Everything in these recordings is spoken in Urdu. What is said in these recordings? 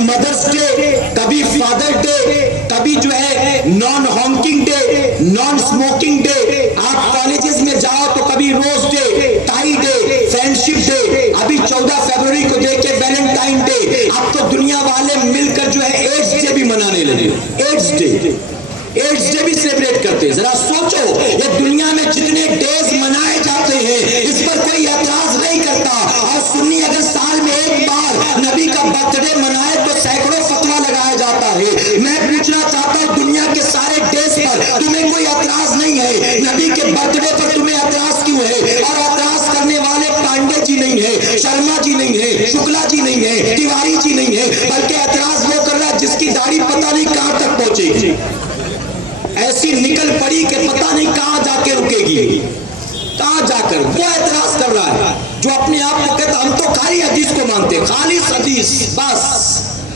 مدرس ڈے، کبھی فادر ڈے، کبھی جو ہے non honking day, non smoking day. آپ کالجز میں جاؤ تو کبھی rose day, tie day, friendship day, ابھی 14 فروری کو دیکھے ویلنٹائن ڈے. اب تو دنیا والے مل کر جو ہے ایڈز ڈے بھی منانے لگے. ایڈز ڈے بھی سیلیبریٹ کرتے ہیں. ذرا سوچو یہ دنیا میں جتنے ڈیز منائے جاتے ہیں اس پر کوئی اعتراض نہیں کرتا. اور سنی اگر سال میں ایک بار نبی کا برتھ ڈے منائے تو سینکڑوں فتویٰ لگایا جاتا ہے. میں پوچھنا چاہتا ہوں دنیا کے سارے ڈیز پر تمہیں کوئی اعتراض نہیں ہے، نبی کے برتھ ڈے پر تمہیں اعتراض کیوں ہے؟ اور اعتراض کرنے والے پانڈے جی نہیں ہے، شرما جی نہیں ہے، شکلا جی نہیں ہے، تیواری جی نہیں ہے، بلکہ اعتراض وہ کر رہا ہے جس کی داڑھی پتہ نہیں کہاں تک پہنچے گی، ایسی نکل پڑی کہ پتہ نہیں کہاں جا کے رکے گی، کہاں جا کر وہ اعتراض کر رہا ہے جو اپنے آپ کو کہتا ہم تو خالی حدیث کو مانتے، خالص حدیث بس،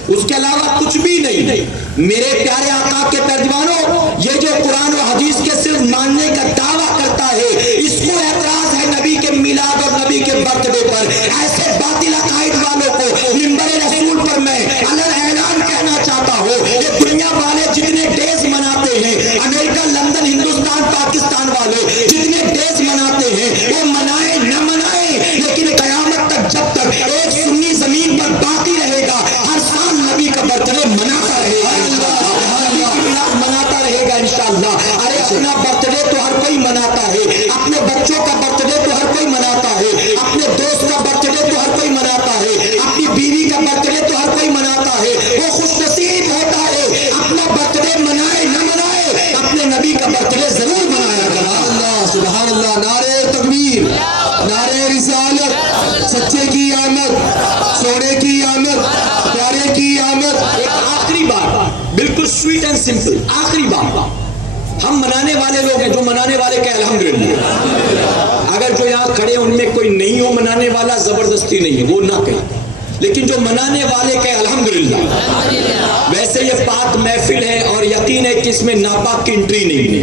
اس کے علاوہ کچھ بھی نہیں. میرے پیارے آقا کے پیروانوں، یہ جو قرآن و حدیث کے صرف ماننے کا دعویٰ کرتا ہے اس کو اعتراض ہے نبی کے میلاد اور نبی کے برتھ ڈے پر. ایسے باطل عقائد والوں کو منبر رسول پر میں اعلان کہنا چاہتا ہوں یہ دنیا والے جتنے ڈیز مناتے ہیں، امریکہ، لندن، ہندوستان، پاکستان والے جتنے ڈیز مناتے ہیں وہ منائے نہ منائے، لیکن قیامت تک جب تک ایک سنی زمین پر باقی رہے گا ہر سال نبی کا برتھ ڈے مناتا رہے گا، مناتا رہے گا انشاءاللہ. ارے اپنا برتھ ڈے تو ہر کوئی مناتا ہے، اپنے بچوں کا برتھ ڈے تو ہر کوئی مناتا ہے، اپنے دوست کا برتھ ڈے تو ہر کوئی مناتا ہے، اپنی بیوی کا برتھ ڈے تو ہر کوئی مناتا ہے. وہ خوش نصیب ہوتا ہے اپنا برتھ ڈے منائے نہ منائے، اپنے نبی کا برتھ ڈے ضرور منایا کرتا. اللہ سبحان اللہ، نعرہ تکبیر، نعرہ رسالت، سچے کی آمد، سونے کی آمد، پیارے کی آمد. ایک آخری بات، بالکل سویٹ اینڈ سمپل، آخری بات. ہم منانے والے لوگ ہیں، جو منانے والے کہ الحمدللہ. اگر جو یہاں کھڑے ان میں کوئی نہیں ہو منانے والا، زبردستی نہیں ہے وہ نہ کہیں، لیکن جو منانے والے کہ الحمدللہ. ویسے یہ پاک محفل ہے اور یقین ہے کہ اس میں ناپاک کی انٹری نہیں ہے،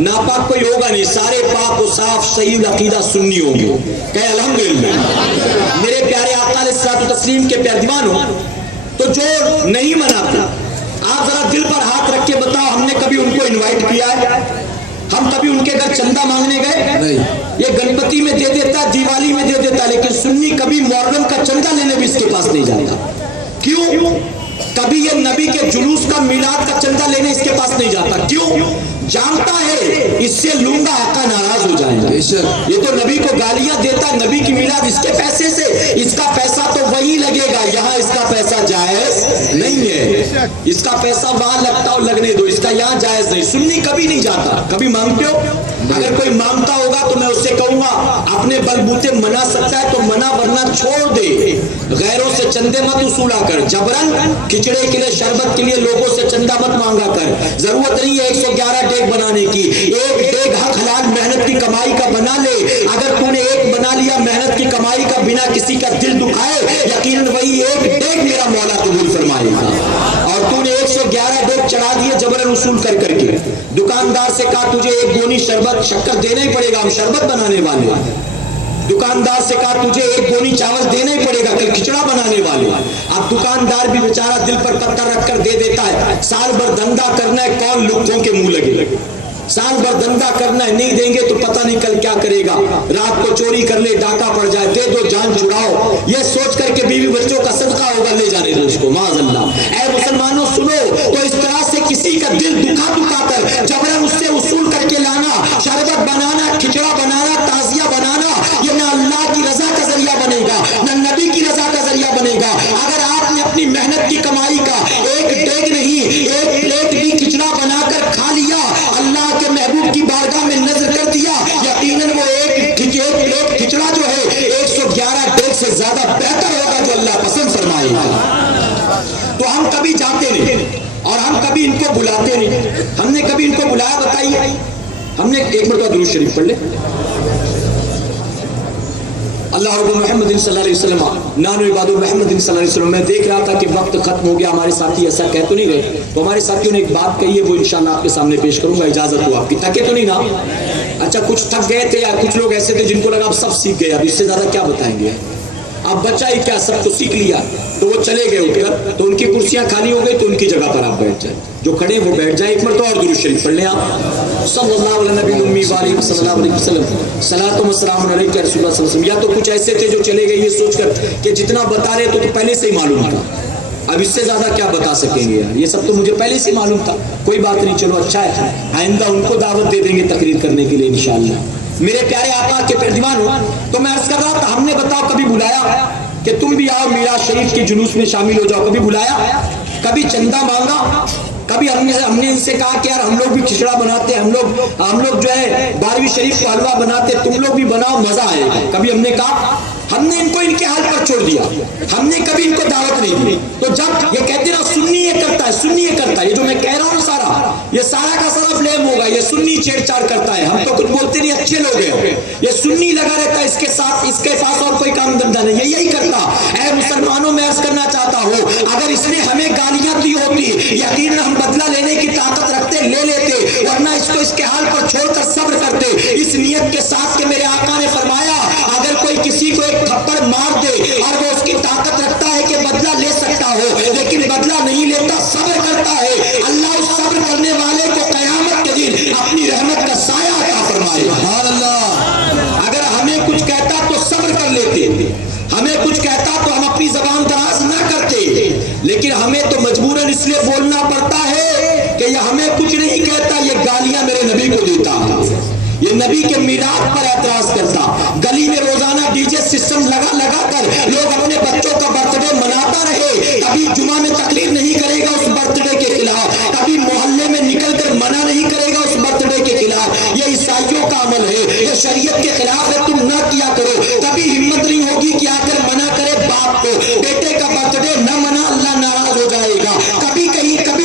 ناپاک کوئی ہوگا نہیں، سارے پاک و صاف صحیح العقیدہ سنی ہوں گے کہ الحمدللہ. میرے پیارے آقا علیہ الصلوۃ والتسلیم کے پیروانوں، تو جو نہیں مناتے آپ ذرا دل پر ہاتھ رکھ کے بتاؤ ہم نے کبھی ان کو انوائٹ کیا ہے؟ ہم کبھی ان کے گھر چندہ مانگنے گئے؟ یہ گنپتی میں دے دیتا، دیوالی میں دے دیتا، لیکن سنی کبھی محرم کا چندہ لینے بھی اس کے پاس نہیں جاتا. کیوں؟ کبھی یہ نبی کے جلوس کا، میلاد کا چندہ لینے اس کے پاس نہیں جاتا. کیوں؟ جانتا ہے اس سے لوں گا آقا ناراض ہو جائیں گے. یہ تو نبی کو گالیاں دیتا ہے، نبی کی میلاد اس کے پیسے سے، اس کا پیسہ تو وہی لگے گا، یہاں اس کا پیسہ جائز نہیں ہے. اس کا پیسہ وہاں لگتا ہو لگنے دو، اس کا یہاں جائز نہیں. سنی کبھی نہیں جاتا. کبھی مانگتے ہو؟ اگر کوئی مانگتا ہوگا تو میں اس سے کہوں گا اپنے بلبوتے منا سکتا ہے تو منا، ورنہ چھوڑ دے. غیروں سے چندے مت وصولا کر، جبرن کھچڑے کے لیے، شربت کے لیے لوگوں سے چندہ مت مانگا کر. ضرورت نہیں ہے 111 ڈیگ بنانے کی. ایک ڈیگ حق حلال محنت کی کمائی کا بنا لے. اگر تو نے ایک بنا لیا محنت کی کمائی کا بنا کسی کا دل دکھائے، یقیناً وہی ایک ڈیگ میرا مولا قبول فرمائے گا. اور تو نے 111 ڈیگ چڑھا دیے جبرن وصول کر کر کے. دکاندار سے کہا تجھے ایک گونی شربت، شکر دینا ہی پڑے گا، ہم شربت بنانے والے. دکاندار سے کہا تجھے ایک گونی چاول دینا ہی پڑے گا، کل کھچڑا بنانے والے. اب دکاندار بھی بیچارہ دل پر پتھر رکھ کر دے دیتا ہے. سال بھر دھندا کرنا ہے، کون لکھوں کے منہ لگے. سال بھر دھندا کرنا ہے، نہیں دیں گے تو پتہ نہیں کل کیا کرے گا. رات کو چوری کر لے، ڈاکہ پڑ جائے، دے دو جان چھڑاؤ، یہ سوچ کر کے بیوی بچوں کا صدقہ ہوگا، لے جانے دو اس کو، معاذ اللہ. اے مسلمانوں سنو، تو اس طرح سے کسی کا دل دکھا دکھا کر جبرن اس سے وصول کر کے لانا، شربت بنانا، کھچڑا بنانا، تعزیہ بنانا، یہ نہ اللہ کی رضا کا ذریعہ بنے گا، نہ نبی کی رضا کا ذریعہ بنے گا. اگر آپ نے اپنی محنت کی کمائی کا ایک ڈیگ نہیں، ایک پلیٹ بھی کھچڑا بنا کر کھا لیا، اللہ کے محبوب کی بارگاہ میں نظر کر دیا، یقیناً وہ ایک پلیٹ کھچڑا جو ہے 111 ڈیگ سے زیادہ بہتر ہوگا جو اللہ پسند فرمائے گا. تو ہم کبھی جاتے نہیں اور ہم کبھی ان کو بلاتے نہیں. ہم نے کبھی ان کو بلایا بتائیے؟ ہم نے ایک مرتبہ درود شریف پڑھ لے. اللہ رب محمد صلی اللہ علیہ وسلم، نانو عباد محمد صلی اللہ علیہ وسلم. میں دیکھ رہا تھا کہ وقت ختم ہو گیا، ہمارے ساتھی ایسا کہہ تو نہیں گئے؟ تو ہمارے ساتھیوں نے ایک بات کہی ہے، وہ انشاءاللہ آپ کے سامنے پیش کروں گا، اجازت ہو آپ کی. تھکے تو نہیں نا؟ اچھا کچھ تھک گئے تھے یا کچھ لوگ ایسے تھے جن کو لگا اب سب سیکھ گئے، اب اس سے زیادہ کیا بتائیں گے؟ اب بچا ہی کیا، سب تو سیکھ لیا. تو وہ چلے گئے اٹھ کر، تو ان کی کرسیاں خالی ہو گئی، تو ان کی جگہ پر آپ بیٹھ جائیں، جو کھڑے وہ بیٹھ جائیں. ایک مرتبہ اور درود شریف پڑھ لیں آپ صلی اللہ علیہ نبی الامی وآلہ صلی اللہ علیہ وسلم. صلاۃ و سلام علیک یا رسول اللہ صلی اللہ علیہ وسلم. یا تو کچھ ایسے تھے جو چلے گئے یہ سوچ کر کہ جتنا بتا رہے تو پہلے سے ہی معلوم تھا، اب اس سے زیادہ کیا بتا سکیں گے، یہ سب تو مجھے پہلے سے معلوم تھا، کوئی بات نہیں، چلو اچھا ہے، آئندہ ان کو دعوت دے دیں گے تقریر کرنے کے لیے انشاءاللہ. میرے پیارے آقا کے پیروان ہو، تو میں عرض کر رہا تھا، ہم نے بتاؤ کبھی بلایا کہ تم بھی آؤ میراث شریف کے جلوس میں شامل ہو جاؤ؟ کبھی بلایا؟ کبھی چندہ مانگا؟ کبھی ہم نے ان سے کہا کہ یار ہم لوگ بھی کھچڑا بناتے ہیں، ہم لوگ جو ہے بارہویں شریف کو حلوہ بناتے، تم لوگ بھی بناؤ مزہ آئے گا؟ کبھی ہم نے کہا؟ ہم نے ان کو ان کے حال پر چھوڑ دیا، ہم نے کبھی ان کو دعوت نہیں دی. تو جب یہ کہتے ہیں نا سنی یہ کرتا ہے، سنی یہ کرتا ہے، یہ جو میں کہہ رہا ہوں سارا، یہ سارا کا سارا فلیم ہوگا، یہ سنی چھیڑ چھاڑ کرتا ہے، ہم تو کچھ بولتے نہیں، اچھے لوگ ہیں، یہ سنی لگا رہتا ہے، اس کے ساتھ اس کے پاس اور کوئی کام دھندا نہیں، یہ یہی کرتا. اے مسلمانوں میں عرض کرنا چاہتا ہوں، اگر اس نے ہمیں گالیاں دی ہوتی یقیناً ہم بدلہ لینے کی طاقت رکھتے، لے لیتے، ورنہ اس کو اس کے حال پر چھوڑ کر صبر کرتے، اس نیت کے ساتھ کہ میرے آقا نے فرمایا اگر کوئی کسی کو ایک تھپڑ مار دے اور وہ اس کی طاقت رکھتا ہے کہ بدلہ لے سکتا ہو لیکن بدلہ نہیں لیتا، صبر کرتا ہے، اللہ اس صبر کرنے والے کو قیامت کے دن اپنی رحمت کا سایہ عطا فرمائے. سبحان اللہ. اگر ہمیں کچھ کہتا تو صبر کر لیتے، ہمیں کچھ کہتا تو ہم اپنی زبان دراز نہ کرتے، لیکن ہمیں تو مجبوراً اس لیے بولنا پڑتا ہے کہ یہ ہمیں کچھ نہیں کہتا، یہ گالیاں میرے نبی کو دیتا، یہ نبی کے میلاد پر اعتراض کرتا، گلی میں روزانہ ڈی جے سسٹم لگا کر لوگ اپنے بچوں کا برتھ ڈے مناتا رہے، کبھی جمعہ میں تقریر نہیں کرے گا اس برتھ ڈے کے خلاف، کبھی محلے میں نکل کر منع نہیں کرے گا اس برتھ ڈے کے خلاف، یہ عیسائیوں کا عمل ہے، یہ شریعت کے خلاف ہے، تم نہ کیا کرو. کبھی ہمت نہیں ہوگی کہ آ کر منع کرے باپ کو، بیٹے کا برتھ ڈے نہ منا، اللہ ناراض ہو جائے گا، کبھی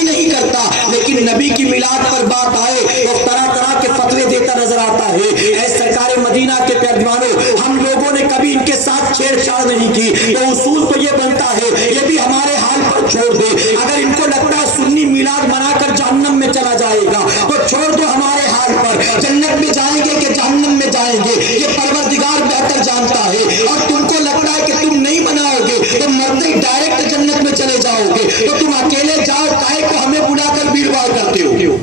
نہیں کرتا. لیکن نبی کی میلاد پر بات آئے وہ طرح طرح کے فتوے دیتا نظر آتا ہے. اے سرکار مدینہ کے پیروانوں، ہم لوگوں نے کبھی ان کے ساتھ چھیڑ چھاڑ نہیں کی، تو اصول تو یہ بنتا ہے یہ بھی ہمارے حال پر چھوڑ دے. اگر ان کو لگتا ہے سنی میلاد منا کر جہنم میں چلا جائے گا تو چھوڑ دو ہمارے حال پر، جنت میں جائیں گے کہ جہنم میں جائیں گے یہ پروردگار بہتر جانتا ہے. اور تم کو لگتا ہے کہ تم نہیں مناؤ گے تو مرتے ڈائریکٹ جنت میں چلے جاؤ گے، تو تم اکیلے جاؤ، کاہے کو ہمیں بلا کر بھیڑ بھاڑ کرتے ہو؟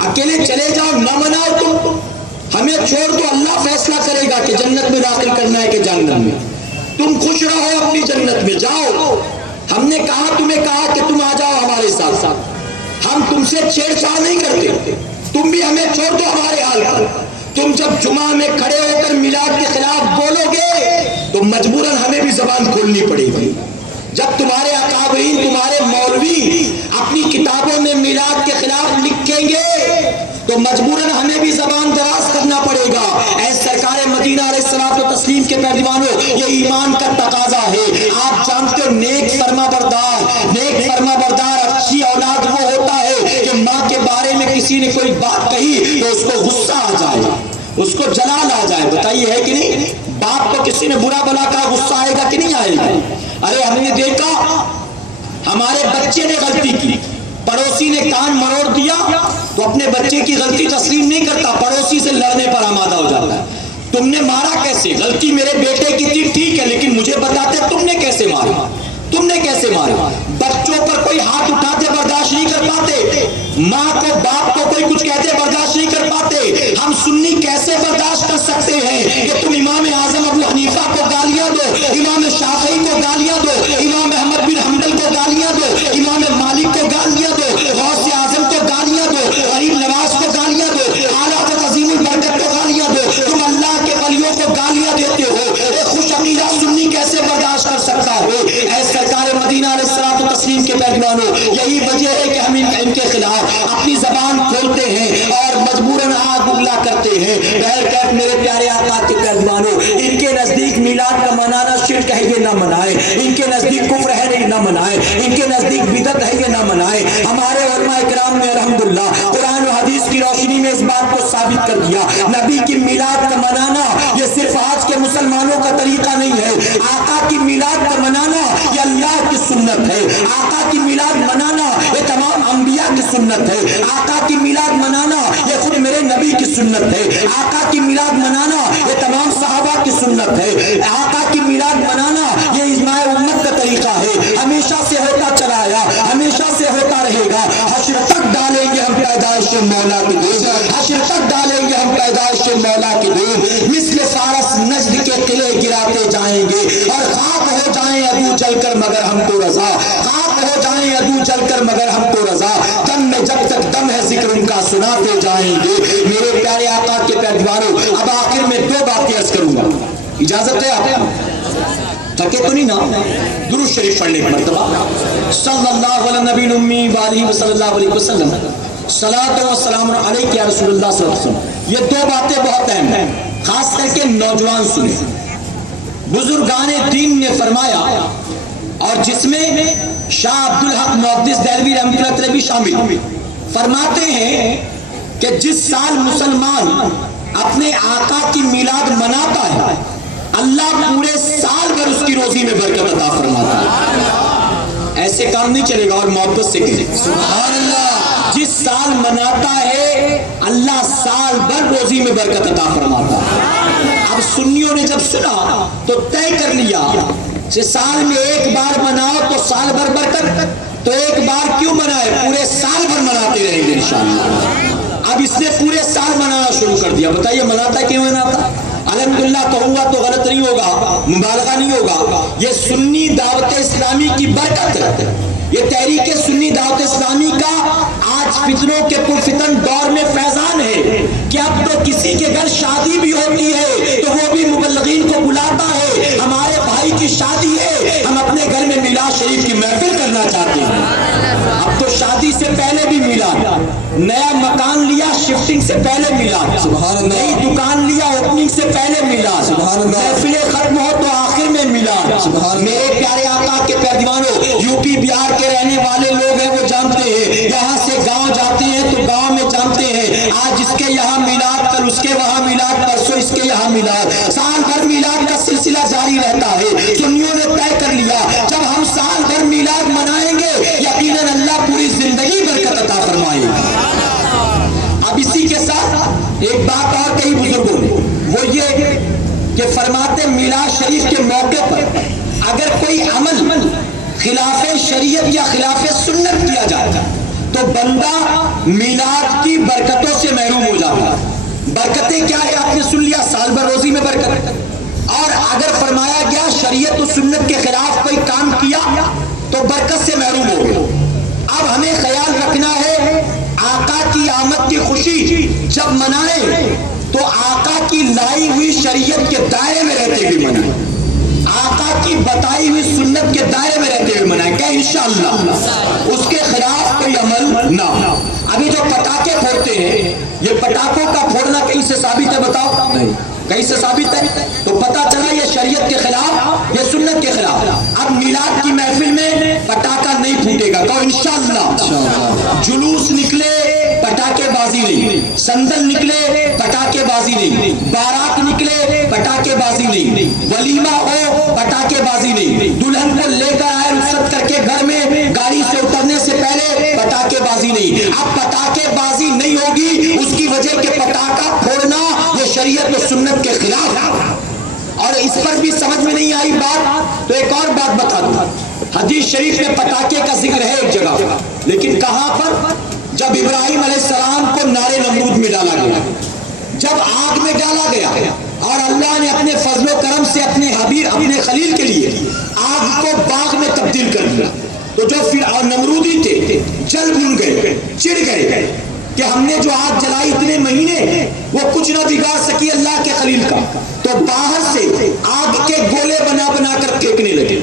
اکیلے چلے جاؤ، نہ مناؤ، تم ہمیں چھوڑ دو، اللہ فیصلہ کرے گا کہ جنت میں داخل کرنا ہے کہ جہنم میں. تم خوش رہو اپنی جنت میں، جاؤ. ہم نے تمہیں کہا کہ تم آ جاؤ ہمارے ساتھ، ہم تم سے چھیڑ چھاڑ نہیں کرتے، تم بھی ہمیں چھوڑ دو ہمارے حال پر. تم جب جمعہ میں کھڑے ہو کر میلاد کے خلاف بولو گے تو مجبوراً ہمیں بھی زبان کھولنی پڑے گی. جب تمہارے اکابرین، تمہارے مولوی اپنی کتابوں میں میلاد کے خلاف لکھیں گے تو مجبوراً ہمیں بھی زبان دراز کرنا پڑے گا. اے سرکار مدینہ علیہ الصلوۃ والتسلیم کے پیروانوں، یہ ایمان کا تقاضا ہے. آپ جانتے ہو نیک فرما بردار اچھی اولاد وہ ہوتا ہے کہ ماں کے بارے میں کسی نے کوئی بات کہی تو اس کو غصہ آ جائے، اس کو جلال آ جائے. بتائیے ہے کہ نہیں؟ باپ کو کسی نے برا بلا کہا غصہ آئے گا کہ نہیں آئے گا؟ ارے ہم نے دیکھا ہمارے بچے نے غلطی کی، پڑوسی نے کان مروڑ دیا تو اپنے بچے کی غلطی تسلیم نہیں کرتا، پڑوسی سے لڑنے پر آمادہ ہو جاتا ہے. تم نے مارا کیسے؟ غلطی میرے بیٹے کی تھی، ٹھیک ہے، لیکن مجھے بتاتے تم نے کیسے مارا؟ بچوں پر کوئی ہاتھ اٹھاتے برداشت نہیں کر پاتے، ماں کو باپ کو کوئی کچھ کہتے برداشت نہیں کر پاتے. ہم سنی کیسے برداشت کر سکتے ہیں کہ تم امام اعظم ابو حنیفہ کو گالیاں دو، امام شافعی کو گالیاں دو، امام احمد بن حنبل کو گالیاں دو، امام مالک کو گالیاں دو، غوث اعظم کو گالیاں دو، غریب نواز کو گالیاں دو، اعلیٰ حضرت عظیم البرکت کو گالیاں دو. تم اللہ کے ولیوں کو گالیاں دیتے ہو، ایک خوش عقیدہ سنی کیسے برداشت کر سکتا ہے؟ اے سرکار مدینہ علیہ الصلوۃ والتسلیم کے پیروانوں، یہی وجہ ہے کہ ہم ان کے خلاف اپنی زبان کھولتے ہیں اور مجبوراً آگ اگلا کرتے ہیں. بہرکیف میرے پیارے آقا کے پیروانوں، ان کے نزدیک میلاد کا منانا شرک ہے، یہ نہ منائے. ان کے نزدیک کفر ہے، یہ نہ منائے. ان کے نزدیک بدعت ہے، یہ نہ منائے. ہمارے علماء کرام نے الحمدللہ قرآن و حدیث کی روشنی میں اس بات کو ثابت کر دیا، نبی کی میلاد کا منانا یہ صرف آج کے مسلمانوں کا طریقہ نہیں ہے. آقا کی میلاد کا منانا یہ اللہ کی سنت ہے. آقا کی میلاد منانا یہ تمام انبیاء کی سنت ہے. آقا کی میلاد منانا یہ خود میرے نبی کی سنت ہے. آقا کی میلاد منانا یہ تمام صحابہ کی سنت ہے. آقا کی میلاد منانا مولا کی دین، حشر تک ڈالیں گے ہم پیدائش مولا کی دین، مثل فارس نجد کے قلعے گراتے جائیں گے، اور خاک ہو جائیں ابو جل کر مگر ہم کو رضا، خاک ہو جائیں ابو جل کر مگر ہم کو رضا، دم میں جب تک دم ہے ذکر ان کا سناتے جائیں گے۔ میرے پیارے آقا کے پیروانوں، اب آخر میں دو باتیں عرض کروں گا، اجازت ہے آپ کو؟ تھکے تو نہیں نا؟ درود شریف پڑھنے ایک مرتبہ، صلی اللہ علیہ نبی الامی وآلہ وصلی اللہ علیہ وسلم، صلاۃ و سلام علیک یا رسول اللہ صلی اللہ علیہ وسلم۔ یہ دو باتیں بہت اہم ہیں، خاص کر کے نوجوان سنیں۔ بزرگان دین نے فرمایا، اور جس میں شاہ عبدالحق محدث دہلوی رحمۃ اللہ علیہ بھی شامل، فرماتے ہیں کہ جس سال مسلمان اپنے آقا کی میلاد مناتا ہے، اللہ پورے سال بھر اس کی روزی میں برکت عطا فرماتا ہے۔ ایسے کام نہیں چلے گا، اور محبت سے کہیں سبحان اللہ۔ جس سال مناتا ہے اللہ سال بھر روزی میں برکت عطا فرماتا ہے۔ اب سنیوں نے جب سنا تو طے کر لیا کہ سال میں ایک بار مناؤ تو سال بھر برکت، تو ایک بار کیوں منائے، پورے سال بھر مناتے رہیں گے انشاءاللہ۔ اب اس نے پورے سال منانا شروع کر دیا، بتائیے مناتا کیوں مناتا؟ الحمدللہ کہوں گا تو غلط نہیں ہوگا، مبالغہ نہیں ہوگا، یہ سنی دعوت اسلامی کی برکت ہے۔ یہ تحریک سنی دعوت اسلامی کا آج فتنوں کے پرفتن دور میں فیضان ہے کہ اب تو کسی کے گھر شادی بھی ہوتی ہے تو وہ بھی مبلغین کو بلاتا ہے، ہمارے بھائی کی شادی ہے، ہم اپنے گھر میں میلاد شریف کی محفل کرنا چاہتے ہیں۔ اب تو شادی سے پہلے بھی میلاد، نیا مکان لیا شفٹنگ سے پہلے میلاد، سبحان اللہ، نئی دکان لیا اوپننگ سے پہلے میلاد، سبحان اللہ، محفلیں ختم ہو تو آخر میں میلاد، سبحان اللہ۔ میرے پیارے آقا کے پیروانوں، یو پی بہار کے رہنے والے لوگ ہیں وہ جانتے ہیں، یہاں سے گاؤں جاتے ہیں تو گاؤں میں جانتے ہیں آج اس کے یہاں میلاد، کل اس کے وہاں میلاد، پرسوں اس کے یہاں میلاد، سال بھر میلاد کا سلسلہ جاری رہتا ہے۔ سنیوں نے طے کر لیا جب ہم سال بھر میلاد منائیں گے یقیناً اللہ پوری زندگی برکت عطا فرمائے گا۔ اب اسی کے ساتھ ایک بات اور کہی بزرگوں نے، وہ یہ کہ فرماتے میلاد شریف کے موقع پر اگر کوئی عمل خلاف شریعت یا خلاف سنت کیا جاتا تو بندہ میلاد کی برکتوں سے محروم ہو جاتا۔ برکتیں کیا ہے آپ نے سن لیا، سال بھر روزی میں برکت، اور اگر فرمایا گیا شریعت و سنت کے خلاف کوئی کام کیا تو برکت سے محروم ہو گیا۔ اب ہمیں خیال رکھنا ہے آقا کی آمد کی خوشی جب منائیں تو آقا کی لائی ہوئی شریعت کے دائرے میں رہتے ہوئے منائیں، آقا کی بتائی ہوئی سنت کے دائرے میں رہتے ہوئے منائیں کہ انشاءاللہ اس کے خلاف کوئی عمل نہ ہو۔ ابھی جو پٹاخے پھوڑتے ہیں، یہ پٹاخوں کا پھوڑنا کہیں سے ثابت ہے؟ بتاؤ، نہیں کہیں سے ثابت ہے؟ تو پتا چلا یہ شریعت کے خلاف، یہ سنت کے خلاف۔ اب میلاد کی محفل میں پٹاخہ نہیں پھوٹے گا، کہو انشاءاللہ۔ جلوس نکلے پٹاخے بازی نہیں، سندل نکلے پٹاخے بازی نہیں، بارات نکلے پٹاخے بازی نہیں، ولیمہ ہو پٹاخے بازی نہیں، دلہن کو لے کر آئے رخصت کر کے گھر میں گاڑی سے اترنے سے پہلے پٹاخے بازی نہیں۔ اب پٹاخے بازی نہیں ہوگی، اس کی وجہ کہ پٹاخہ پھوڑنا یہ شریعت و سنت کے خلاف ہے۔ اور اس پر بھی سمجھ میں نہیں آئی بات تو ایک اور بات بتا دوں، حدیث شریف میں پٹاخے کا ذکر ہے ایک جگہ، لیکن کہاں پر؟ جب ابراہیم علیہ السلام کو نارے نمرود میں ڈالا گیا، جب آگ میں ڈالا گیا اور اللہ نے اپنے فضل و کرم سے اپنے حبیب اپنے خلیل کے لیے آگ کو باغ میں تبدیل کر دیا، تو جو پھر نمرودی تھے جل بھن گئے، چڑ گئے کہ ہم نے جو آگ جلائی اتنے مہینے وہ کچھ نہ بگاڑ سکی اللہ کے خلیل کا، تو باہر سے آگ کے گولے بنا بنا کر پھینکنے لگے۔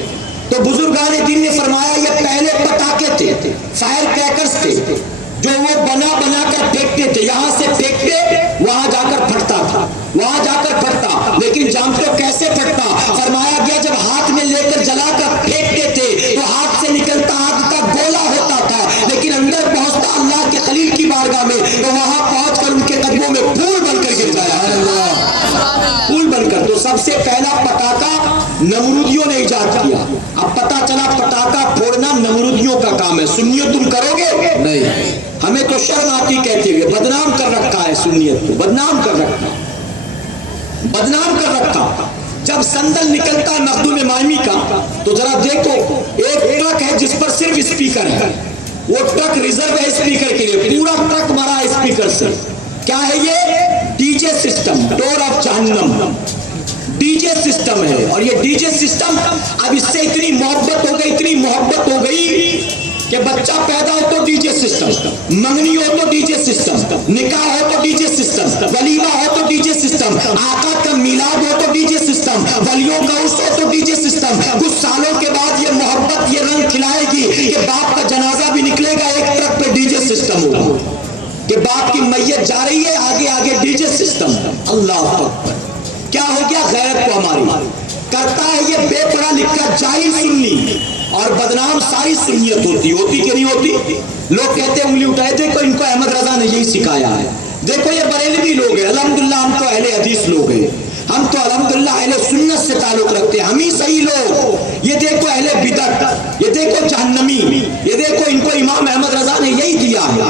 تو بزرگان دین نے فرمایا یہ پہلے پٹاخے تھے، فائر کریکرز تھے جو وہ بنا بنا کر پھینکتے تھے، یہاں سے پھینکتے وہاں جا کر پھٹتا تھا، وہاں جا کر پھٹتا، لیکن جانتے ہو کیسے پھٹتا؟ فرمایا گیا جب ہاتھ میں لے کر جلا کر پھینکتے تھے تو ہاتھ سے نکلتا آگ کا گولا ہوتا تھا، لیکن اندر پہنچتا اللہ کے خلیل کی بارگاہ میں تو وہاں پہنچ کر ان کے قدموں میں پھول بن کر گر جایا، پھول بن کر۔ تو سب سے پہلا پٹاخہ نمرودیوں نے ایجاد کیا۔ اب پتا چلا پٹاخہ پھوڑنا نمرودیوں کا کام ہے، سنیوں تم کرو گے نہیں، ہمیں تو شرم آتی کہتے ہوئے، بدنام کر رکھا ہے سنیت کو، بدنام کر رکھا، بدنام کر رکھا۔ جب سندل نکلتا ہے مخدوم مائمی کا تو ذرا دیکھو، ایک ٹرک ہے جس پر صرف اسپیکر ہے، وہ ٹرک ٹرک ریزرو ہے اسپیکر کے لیے, پورا ٹرک بھرا اسپیکر سے. کیا ہے یہ؟ D J system, door of جہنم, ڈی جے سسٹم ہے. اور یہ ڈی جے سسٹم اب اس سے اتنی محبت ہو گئی, اتنی محبت ہو گئی کہ بچہ پیدا ہو تو ڈی جے سسٹم, منگنی ہو تو ڈی جے سسٹم, نکاح ہو تو ڈی جے سسٹم, ولیمہ ہو تو ڈی جے سسٹم, آقا کا میلاد ہو تو ڈی جے سسٹم, ولیوں کا عرس ہو تو ڈی جے سسٹم. کچھ سالوں کے بعد یہ محبت یہ رنگ کھلائے گی کہ باپ کا جنازہ بھی نکلے گا, ایک ٹرک پہ ڈی جے سسٹم ہوگا کہ باپ کی میت جا رہی ہے, آگے آگے ڈی جے سسٹم. اللہ اکبر. کیا ہو گیا؟ غیرت کو ہماری کرتا ہے یہ بے پڑھا لکھا جاہل سنی, اور بدنام ساری سنیت ہوتی کہ نہیں ہوتی؟ لوگ کہتے ہیں انگلی اٹھائے, دیکھو ان کو احمد رضا نے یہی سکھایا ہے, دیکھو یہ بریلوی لوگ ہیں, الحمدللہ ہم تو اہل حدیث لوگ ہیں, ہم تو الحمدللہ اہل سنت سے تعلق رکھتے ہیں, ہم ہی صحیح لوگ. یہ دیکھو اہل بدعت, یہ دیکھو جہنمی, یہ دیکھو ان کو امام احمد رضا نے یہی دیا ہے.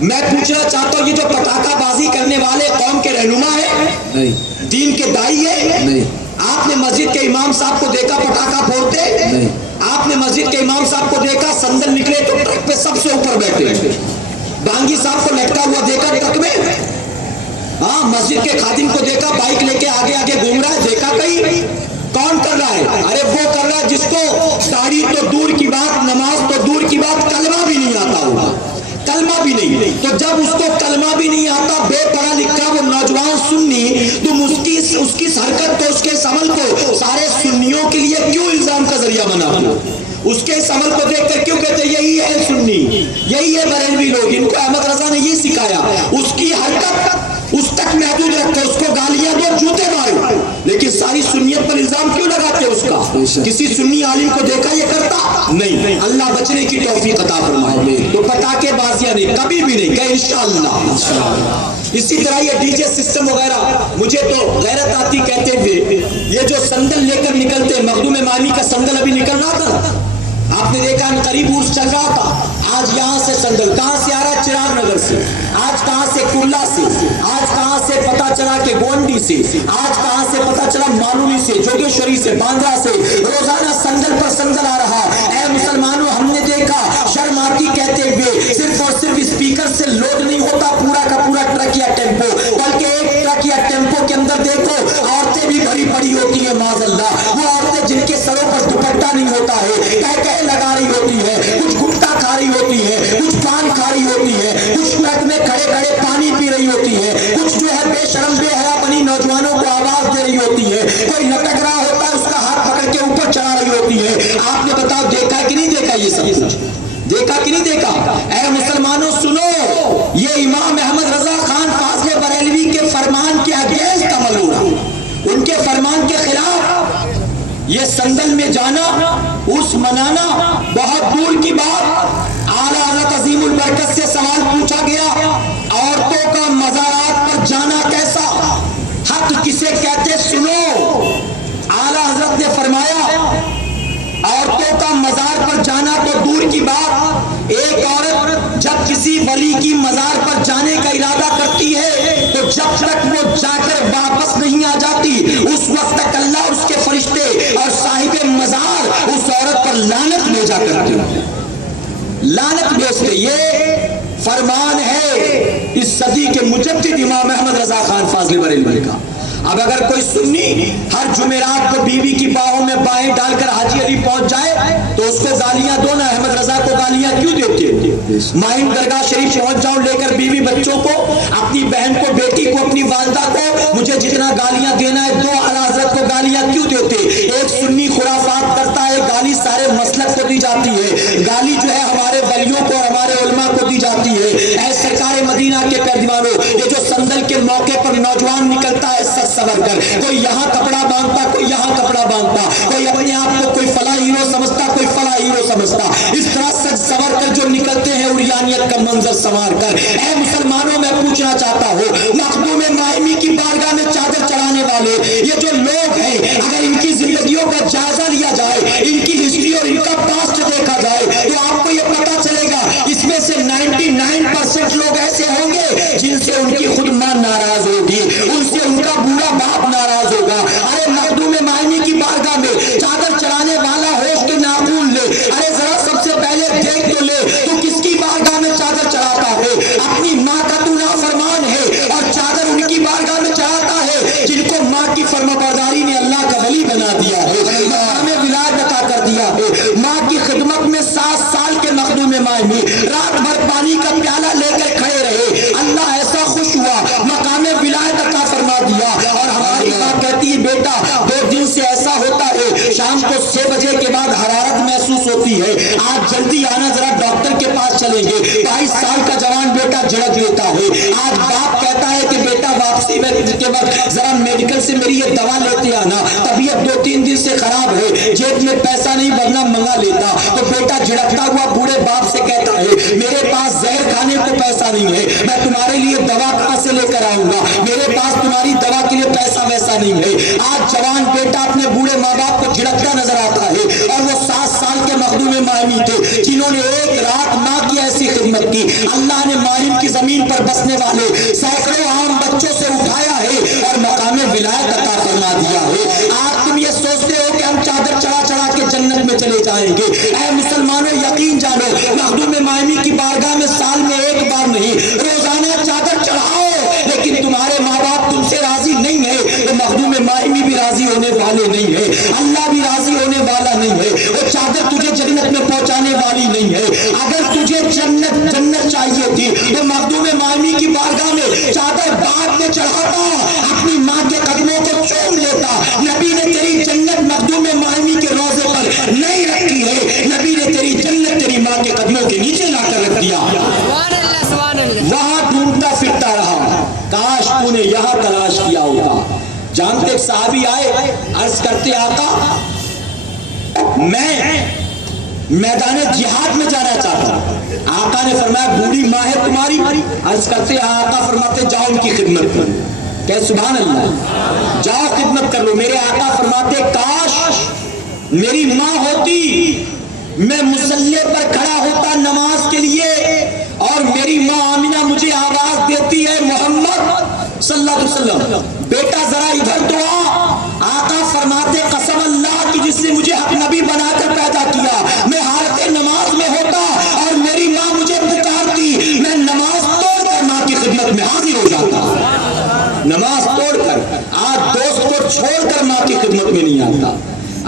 میں پوچھنا چاہتا ہوں, یہ جو پٹاخہ بازی کرنے والے قوم کے رہنما ہیں, دین کے دائی ہیں؟ آپ نے مسجد کے امام صاحب کو دیکھا پٹاخہ پھوڑتے؟ آپ نے مسجد کے امام صاحب کو دیکھا سندل نکلے تو ٹرک پہ سب سے اوپر بیٹھے؟ بانگی صاحب کو لٹکا ہوا دیکھا ٹرک میں؟ ہاں, مسجد کے خادم کو دیکھا بائک لے کے آگے آگے گھوم رہا ہے, دیکھا کہیں؟ کون کر رہا ہے؟ ارے وہ کر رہا ہے جس کو داڑھی تو دور کی بات, نماز تو دور کی بات, کلمہ بھی نہیں آتا ہوگا, کلمہ بھی نہیں. تو جب اس کو کلمہ بھی نہیں آتا, بے پڑھا لکھا وہ نوجوان سنی, تم اس کی حرکت تو اس کے اس عمل کو سارے سنیوں کے لیے کیوں الزام کا ذریعہ بناتے ہو؟ اس کے اس عمل کو دیکھ کر کیوں کہتے یہی ہے سنی, یہی ہے بریلوی لوگ, ان کو احمد رضا نے یہ سکھایا. اس کی حرکت اس تک محدود رکھو, اس کو گالیاں دو, جوتے مارو, لیکن ساری سنیت پر الزام کیوں لگاتے اس کا؟ کسی سنی عالم کو دیکھا یہ کرتا نہیں. اللہ بچنے کی توفیق عطا فرمائے. تو پٹاخے بازیاں نہیں, کبھی بھی نہیں, کہ انشاءاللہ. اسی طرح یہ ڈی جے سسٹم وغیرہ, مجھے تو غیرت آتی کہتے ہوئے, یہ جو سندل لے کر نکلتے, مخدوم مانی کا سندل ابھی نکل رہا تھا, آپ نے دیکھا قریب عرس چل رہا تھا, آج یہاں سے سندل کہاں سے آ رہا ہے؟ چراغ نگر سے, آج کہاں سے؟ کرلا سے, آج کہاں سے پتا چلا کہ گونڈی سے, آج کہاں سے پتا چلا مانولی سے, جوگیشوری سے, باندرا سے, روزانہ سندل پر سندل آ رہا. اے مسلمانوں, ہم نے دیکھا شرم آتی کہتے ہوئے صرف اور صرف اسپیکر سے لوڈ نہیں ہوتا پورا کا پورا ٹرک یا ٹیمپو, بلکہ ایک ٹرک یا ٹیمپو کے اندر دیکھو عورتیں بھی بھری پڑی ہوتی ہیں. معاذ اللہ, وہ عورتیں جن کے سروں پر دوپٹہ نہیں ہوتا ہے, کہہ لگا رہی ہوتی ہے, کچھ گٹکا کھا رہی ہوتی ہے, کچھ پان کھا رہی ہوتی ہے, کچھ ٹرک میں کھڑے کھڑے پانی پی رہی ہوتی ہے, کچھ جو ہے بے شرم بے حیا بنی نوجوانوں کو آواز دے رہی ہوتی ہے, کوئی لٹک رہا ہوتا ہے اس کا ہاتھ پکڑ کے اوپر چڑھا رہی ہوتی ہے. آپ نے بتاؤ دیکھا کہ نہیں دیکھا؟ یہ سب کچھ دیکھا کہ نہیں دیکھا؟ اے مسلمانوں سنو, یہ امام احمد رضا خان فاضل بریلوی کے فرمان کے اگینسٹ عمل ہو رہا, ان کے فرمان کے خلاف. یہ سندل میں جانا, اس منانا بہت دور کی بات. اعلیٰ حضرت عظیم البرکت سے سوال پوچھا گیا, عورتوں کا مزارات پر جانا کیسا, حق کسے کہتے؟ سنو, اعلیٰ حضرت نے فرمایا عورتوں کا مزار پر جانا تو دور کی بات, ایک عورت جب کسی ولی کی مزار پر جانے کا ارادہ کرتی ہے تو جب تک وہ جا کر واپس نہیں آ جاتی, اس وقت تک اللہ, اس کے فرشتے اور صاحب مزار اس عورت پر لعنت بھیجا کرتے ہیں, لعنت بھیجتے. یہ فرمان ہے اس صدی کے مجدد امام احمد رضا خان فاضل بریلوی کا. اب اگر کوئی سنی ہر جمعرات کو بیوی کی باہوں میں بائیں ڈال کر حاجی علی پہنچ جائے تو اس کو گالیاں دو نا, احمد رضا کو گالیاں کیوں دیتے؟ ماہم درگاہ شریف پہنچ جاؤ لے کر بیوی بچوں کو, اپنی بہن کو, بیٹی کو, اپنی والدہ کو, مجھے جتنا گالیاں دینا ہے دو. اعلیٰ حضرت کو گالیاں کیوں دیتے؟ ایک سنی خرافات کرتا ہے, گالی سارے مسلک کو دی جاتی ہے, گالی جو ہے ہمارے ولیوں کو اور ہمارے علماء کو دی جاتی ہے. اے سرکار مدینہ کے پیروانوں, یہ جو سندل کے موقع پر نوجوان نکلتا ہے سچ سور کر, کوئی یہاں کپڑا باندھتا, کوئی یہاں کپڑا باندھتا, کوئی اپنے آپ کو کوئی فلاں ہیرو سمجھتا, کوئی فلاں ہیرو سمجھتا, اس طرح سچ سور کر جو نکلتے ہیں عریانیت کا منظر سنوار کر. اے مسلمانوں, میں پوچھنا چاہتا ہوں, مخدوم مائمی کی بارگاہ میں چادر چڑھانے والے یہ جو لوگ ہیں, اگر ان کی زندگیوں کا جائزہ لیا جائے, ان کی ہسٹری اور ان کا پاسٹ دیکھا جائے تو آپ کو یہ پتا چلے گا اس میں سے 99% لوگ ایسے ہوں گے جن سے ان کی خود ماں ناراض ہوگی, ان سے ان کا بوڑھا باپ ناراض ہوگا. ارے مخدوم مائمی کی بارگاہ میں چادر چڑھانے والا ہوش کے ناخون لے, ارے ذرا سب سے پہلے دیکھ تو لے تو کس کی بارگاہ میں مائمی رات بھر پانی کا پیالہ لے کر کھڑے رہے، اللہ ایسا خوش ہوا، مقام ولایت عطا فرما دیا۔ اور ہماری ماں کہتی ہے بیٹا 2 دن سے ایسا ہوتا ہے، شام کو 6 بجے کے بعد حرارت محسوس ہوتی ہے، آج جلدی آنا، ذرا ڈاکٹر کے پاس چلیں گے۔ 22 سال کا جوان بیٹا جھڑک لیتا ہے، آج باپ کہتا ہے کہ بیٹا واپسی میں کے وقت ذرا میڈیکل سے میری یہ دوا لیتے آنا، طبیعت 2-3 دن سے خراب ہے، جیب میں پیسہ نہیں ورنہ منگا لیتا۔ تو بیٹا جھڑکتا ہوا بوڑھے باپ سے کہتا ہے میرے پاس زہر کھانے کو پیسہ نہیں ہے، میں تمہارے لیے دوا کہاں سے لے کر آؤں گا، میرے پاس تمہاری دوا کے لیے پیسہ ویسا نہیں ہے۔ آج جوان بیٹا اپنے بوڑھے ماں باپ کو جھڑکتا نظر آتا ہے، اور وہ 7 سال کے مخدوم مائمی تھے جنہوں نے ایک رات ماں کی ایسی خدمت کی، اللہ نے مائم کی زمین پر بسنے والے سینکڑوں عام بچوں سے اٹھایا ہے اور مقام ولایت عطا فرما دیا ہے۔ آج تم یہ سوچتے ہو کہ ہم چادر چڑھا چڑھا کے جنت میں چلے جائیں گے، اے مسلمانوں یقین جانو مخدوم مائمی کی بارگاہ میں سال میں 1 بار نہیں روزانہ چادر چڑھاؤ، لیکن تمہارے ماں باپ تم سے راضی نہیں ہے تو مخدوم مائمی بھی راضی ہونے والے نہیں ہے، اللہ بھی راضی ہونے والا نہیں ہے، وہ چادر تجھے جنت میں پہنچانے والی نہیں ہے۔ اگر تجھے جنت چاہیے تھی تو مخدوم مائمی کی بارگاہ میں چادر بعد میں چڑھاتا، اپنی ماں کے قدموں کو چوم لیتا۔ نبی نے تیری جنت مخدوم مائمی کے روضے پر نہیں رکھی ہے، نبی نے تیری جنت تیری ماں کے قدموں کے نیچے لا کر رکھ دیا۔ وہاں ڈھونڈتا پھرتا رہا، کاش تو نے یہاں تلاش کیا ہوتا۔ جانتے ایک صحابی آئے، عرض کرتے آقا میں میدان جہاد میں جانا چاہتا ہوں۔ آقا نے فرمایا بوڑھی ماں ہے تمہاری؟ عرض کرتے آقا فرماتے جاؤ ان کی خدمت کرو۔ کہ سبحان اللہ، جاؤ خدمت کر لو۔ میرے آقا فرماتے کاش میری ماں ہوتی، میں مصلی پر کھڑا ہوتا نماز کے لیے، اور میری ماں آمینہ مجھے آواز دیتی ہے محمد صلی اللہ علیہ وسلم بیٹا ذرا ادھر تو آ۔ آقا فرماتے قسم اللہ کی جس نے مجھے حق نبی بنا کر پیدا کیا، میں حالت نماز میں ہوتا اور میری ماں مجھے پکارتی، میں نماز توڑ کر ماں کی خدمت میں حاضر ہو جاتا۔ نماز توڑ کر، آج دوست کو چھوڑ کر ماں کی خدمت میں نہیں آتا۔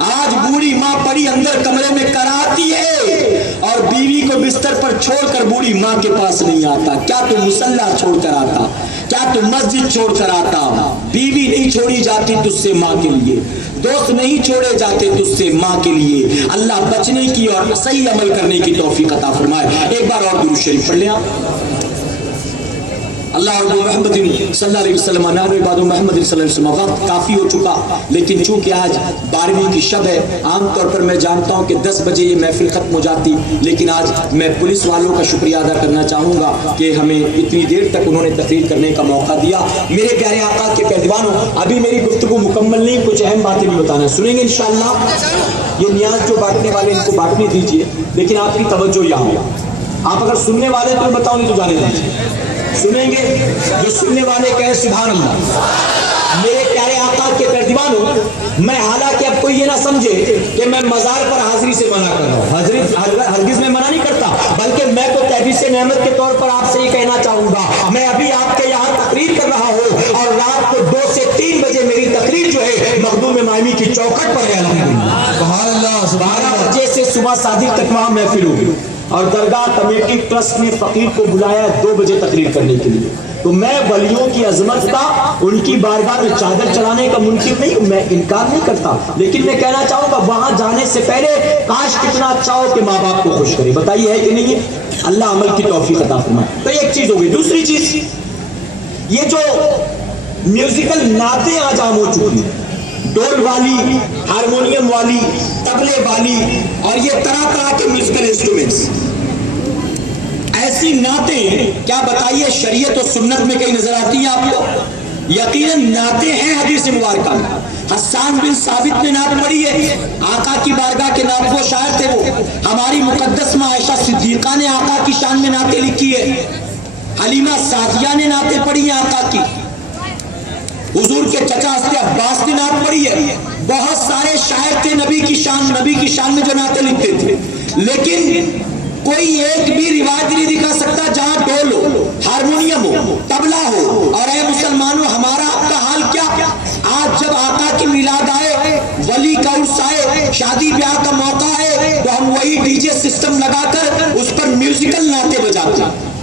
آج بوڑھی ماں پڑی اندر کمرے میں کراتی ہے اور بیوی کو بستر پر چھوڑ کر بوڑھی ماں کے پاس نہیں آتا۔ کیا تو مصلی چھوڑ کر آتا؟ کیا تو مسجد چھوڑ کر آتا؟ بیوی نہیں چھوڑی جاتی تجھ سے ماں کے لیے، دوست نہیں چھوڑے جاتے تجھ سے ماں کے لیے۔ اللہ بچنے کی اور صحیح عمل کرنے کی توفیق عطا فرمائے۔ ایک بار اور درود شریف پڑھ لیں آپ۔ اللہ محمد صلی اللہ علیہ وسلم نحن عباد محمد صلی اللہ علیہ وسلم۔ وقت کافی ہو چکا، لیکن چونکہ آج 12ویں کی شب ہے، عام طور پر میں جانتا ہوں کہ 10 بجے یہ محفل ختم ہو جاتی، لیکن آج میں پولیس والوں کا شکریہ ادا کرنا چاہوں گا کہ ہمیں اتنی دیر تک انہوں نے تقریر کرنے کا موقع دیا۔ میرے پیارے آقا کے پہلوانوں، ابھی میری گفتگو مکمل نہیں، کچھ اہم باتیں بھی بتانا سنیں گے انشاءاللہ۔ یہ نیاز جو بانٹنے والے ان کو بانٹنے دیجیے، لیکن آپ کی توجہ یہاں ہو۔ آپ اگر سننے والے تو بتاؤ، نہیں تو جانے دیجیے۔ سنیں گے جو سننے والے کہیں سبحان اللہ۔ میرے پیارے آقا کے پہلوانوں، میں حالانکہ اب کوئی یہ نہ سمجھے کہ میں مزار پر حاضری سے منع کر رہا ہوں، ہرگز میں منع نہیں کرتا، بلکہ میں تو تحفیظ نعمت کے طور پر آپ سے یہ کہنا چاہوں گا، میں ابھی آپ کے یہاں تقریر کر رہا ہوں اور رات کو 2 سے 3 بجے میری تقریر جو ہے مخدوم مائمی کی چوکھٹ پر ہے۔ سبحان اللہ، 12 بجے سے صبح صادق تک وہاں محفل ہوگی، اور درگاہ کمیٹی ٹرسٹ نے فقیر کو بلایا 2 بجے تقریر کرنے کے لیے۔ تو میں ولیوں کی عظمت کا، ان کی بارگاہ میں چادر چڑھانے کا منکر نہیں ہوں، میں انکار نہیں کرتا، لیکن میں کہنا چاہوں گا وہاں جانے سے پہلے کاش کتنا اچھا ہو کہ ماں باپ کو خوش کرے۔ بتائیے ہے کہ نہیں ہے؟ اللہ عمل کی توفیق عطا فرمائے۔ تو ایک چیز ہو گئی۔ دوسری چیز، یہ جو میوزیکل نعتیں آج عام ہو چکی ہیں، ڈول والی، ہارمونیم والی، طبلے والی، اور یہ طرح طرح کے میوزیکل انسٹرومنٹس، ایسی نعتیں کیا بتائیے شریعت و سنت میں کہیں نظر آتی ہیں آپ کو؟ یقیناً نعتیں ہیں حدیث مبارکہ میں۔ حسان بن ثابت نے نعت پڑھی ہے، آقا کی بارگاہ کے نعت وہ شاعر تھے۔ وہ ہماری مقدس ماں عائشہ صدیقہ نے آقا کی شان میں نعتیں لکھی ہے، حلیمہ سعدیہ نے نعتیں پڑھی ہیں آقا کی، حضور کے چچا حضرت عباس نے نعت پڑھی ہے، بہت سارے شاعر تھے نبی کی شان میں جو نعتیں لکھتے تھے، لیکن کوئی ایک بھی روایت نہیں دکھا سکتا جہاں ڈول ہو، ہارمونیم ہو، طبلہ ہو۔ اور اے مسلمانوں، ہمارا آپ کا حال کیا؟ آج جب آقا کی میلاد آئے، ولی کا عرس آئے، شادی بیاہ کا موقع ہے، تو ہم وہی ڈی جے سسٹم لگا کر اس پر میوزک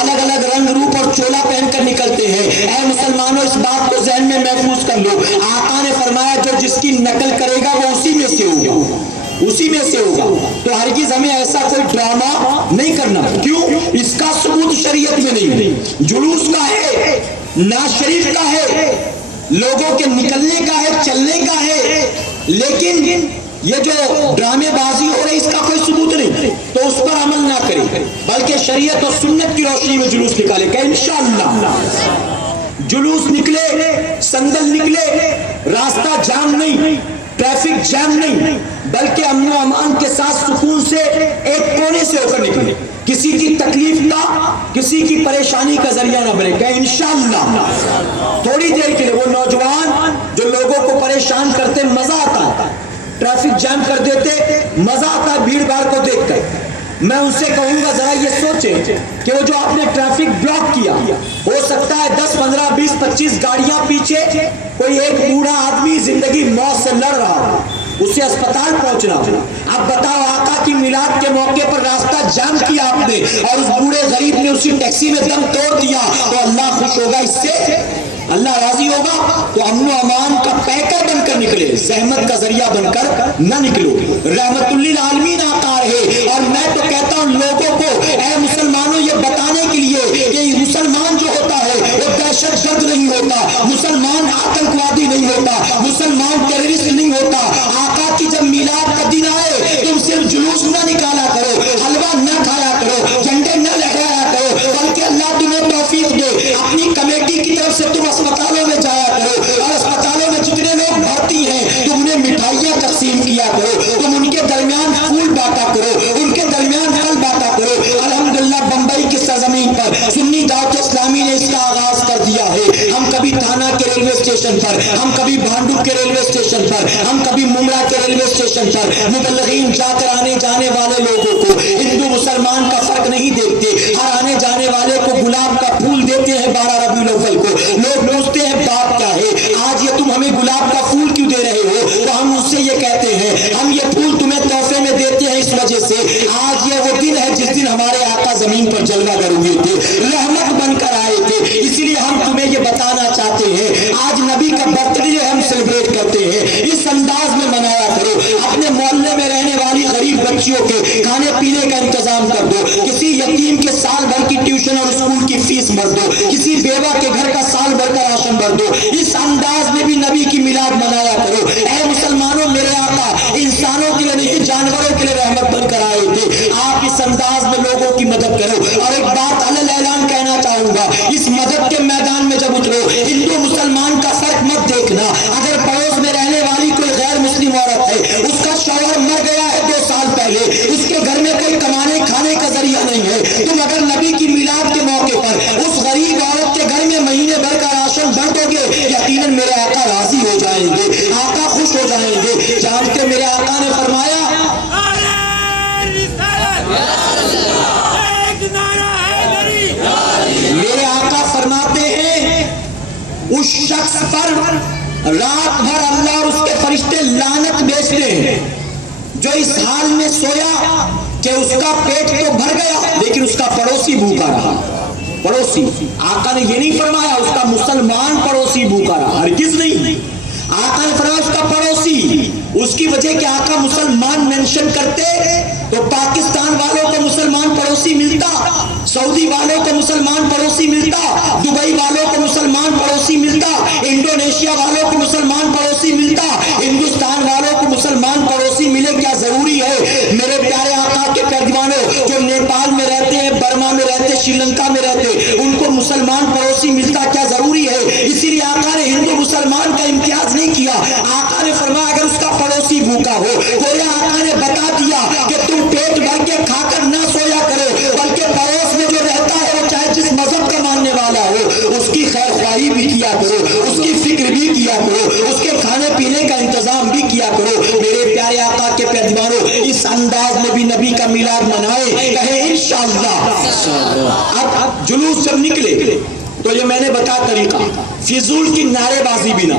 الگ الگ رنگ روپ اور چولا پہن کر نکلتے ہیں. اے مسلمانوں اس بات کو ذہن میں محفوظ کر لو, آقا نے فرمایا جو جس کی نقل کرے گا وہ اسی میں سے ہوگا, اسی میں سے ہوگا. تو ہرگز ہمیں ایسا کوئی ڈرامہ نہیں کرنا. کیوں؟ اس کا ثبوت شریعت میں نہیں. جلوس کا ہے, ناز شریف کا ہے, لوگوں کے نکلنے کا ہے, چلنے کا ہے, لیکن یہ جو ڈرامے بازی ہو رہی اس کا کوئی ثبوت نہیں, تو اس پر عمل نہ کریں, بلکہ شریعت اور سنت کی روشنی میں جلوس نکالے کہ انشاءاللہ جلوس نکلے, سندل نکلے, راستہ جام نہیں, ٹریفک جام نہیں, بلکہ امن و امان کے ساتھ سکون سے ایک کونے سے ہو کر نکلے, کسی کی تکلیف کا, کسی کی پریشانی کا ذریعہ نہ بنے. کہ انشاءاللہ تھوڑی دیر کے لیے وہ نوجوان جو لوگوں کو پریشان کرتے مزہ آتا ہے, ٹریفک جام کر دیتے مزہ آتا ہے بھیڑ بھاڑ کو دیکھ کر, میں ان سے کہوں گا ذرا یہ سوچیں کہ وہ جو آپ نے ٹریفک بلاک کیا, ہو سکتا ہے 10 15 20 25 گاڑیاں پیچھے کوئی ایک بوڑھا آدمی زندگی موت سے لڑ رہا ہو, اسے اسپتال پہنچنا ہو. اب بتاؤ آقا کی میلاد کے موقع پر راستہ جام کیا آپ نے اور اس بوڑھے غریب نے اسی ٹیکسی میں دم توڑ دیا, تو اللہ خوش ہوگا اس سے, اللہ راضی ہوگا. تو امن و امان کا پیکر بن کر نکلے, زحمت کا ذریعہ بن کر نہ نکلو. رحمت للعالمین آقا رہے. اور میں تو کہتا ہوں لوگوں کو, اے مسلمانوں یہ بتانے کے لیے کہ مسلمان جو ہوتا ہے وہ دہشت گرد نہیں ہوتا, مسلمان آتنکوادی نہیں ہوتا, مسلمان ٹیررسٹ نہیں ہوتا. آقا کی جب میلاد کا دن آئے تم صرف جلوس نہ نکالا کرو, حلوہ نہ کھایا کرو, جھنڈے نہ لہرایا کرو, بلکہ اللہ تمہیں توفیق دے اپنی کمیٹی کی طرف سے تم اسپتالوں میں جایا کرو, اور اسپتالوں میں جتنے لوگ بھرتی ہیں تم انہیں مٹھائیاں تقسیم کیا کرو, تم ان کے درمیان پھول بانٹا کرو, ان کے درمیان پھل بانٹا کرو. الحمدللہ بمبئی کی سرزمین پر سنی دعوت اسلامی نے اس کا آغاز کر دیا ہے. ہم کبھی تھانہ کے ریلوے اسٹیشن پر, ہم کبھی بھانڈو کے ریلوے اسٹیشن پر, ہم کبھی ممرا کے ریلوے اسٹیشن پر مبلغین جا کر آنے جانے والے لوگوں کو ہندو مسلمان کا فرق نہیں دیکھتے, ہر آنے جانے والے کو گلاب کا پھول دیتے ہیں 12 ربیع الاول کو. لوگ پوچھتے ہیں بات کیا ہے, آج یہ تم ہمیں گلاب کا پھول کیوں دے رہے ہو؟ تو ہم اس سے یہ کہتے ہیں ہم یہ پھول تمہیں تحفے میں دیتے ہیں اس وجہ سے آج یہ وہ دن ہے جس دن ہمارے آقا زمین پر جلوہ گر ہوئے تھے, رحمت بن کر آئے تھے. اس لیے ہم تمہیں یہ بتانا چاہتے ہیں آج نبی کا برتھ ڈے ہم سیلیبریٹ کرتے ہیں, اس انداز میں منایا کرو. اپنے محلے میں رہنے والی غریب بچیوں کے کھانے پینے کا انتظام کر دو, کسی یتیم کے سال بھر کی ٹیوشن اور اسکول کی فیس بھر دو, کسی بیوہ کے گھر کا سال بھر کا راشن بھر دو. اس انداز میں بھی نبی کی میلاد منایا کرو. اے مسلمانوں میرے آقا انسانوں کے لیے نہیں جانوروں کے لیے رحمت بن کر آئے تھے, آپ اس انداز میں لوگوں کی مدد کرو. اور ایک بات علل اعلان کہنا چاہوں گا, اس مدد کے میدان میں جب اترو ہندو مسلمان کا فرق مت دیکھنا. اگر پڑوس میں رہنے والی کوئی غیر مسلم عورت ہے, اس کا شوہر مر گیا ہے 2 سال پہلے, اس کے گھر میں کوئی کمانے کھانے کا ذریعہ نہیں ہے, تم اگر نبی کی میلاد کے موقع پر اس غریب عورت کے گھر میں مہینے بھر کا راشن بھر دو گے, یقیناً میرے آقا راضی ہو جائیں گے, آقا خوش ہو جائیں گے. جانتے میرے آقا نے فرمایا میرے آقا فرماتے ہیں اس شخص پر رات بھر اللہ اور اس کے فرشتے لعنت بھیجتے ہیں جو اس حال میں سویا کہ اس کا پیٹ تو بھر گیا لیکن اس کا پڑوسی بھوکا رہا. پڑوسی, آقا نے یہ نہیں فرمایا اس کا مسلمان پڑوسی بھوکا رہا, ہرگز نہیں. آقا نے فرمایا اس کا پڑوسی, اس کی وجہ کہ آقا مسلمان مینشن کرتے تو پاکستان والوں کو مسلمان پڑوسی ملتا, سعودی والوں کو مسلمان پڑوسی ملتا, دبئی والوں کو مسلمان پڑوسی ملتا, انڈونیشیا والوں کو مسلمان پڑوسی ملتا, ہندوستان والوں کو مسلمان پڑوسی ملے. کیا ضروری ہے میرے پیارے آقا کے پیروانوں جو نیپال میں رہتے ہیں, برما میں رہتے, شری لنکا میں رہتے, ان کو مسلمان پڑوسی ملتا کیا ضروری ہے؟ اسی لیے آقا نے ہندو مسلمان کا امتیاز نہیں کیا. آقا نے فرمایا اگر اس کا پڑوسی بھوکا ہو, گویا آقا نے بتا دیا کہ تم پیٹ بھر کے کھا کر نہ سویا کرو, بلکہ پڑوس میں جو رہتا ہے وہ چاہے جس مذہب کا ماننے والا ہو اس کی خیر خواہی بھی کیا کرو, اس کی فکر بھی کیا کرو, اس کے کھانے پینے کا انتظام بھی کیا کرو. میرے پیارے آقا کے پیروانوں اس انداز میں بھی نبی کا میلاد منائے, کہیں انشاءاللہ. اب جلوس جب نکلے تو یہ میں نے بتایا طریقہ, فضول کی نعرے بازی بھی نہ,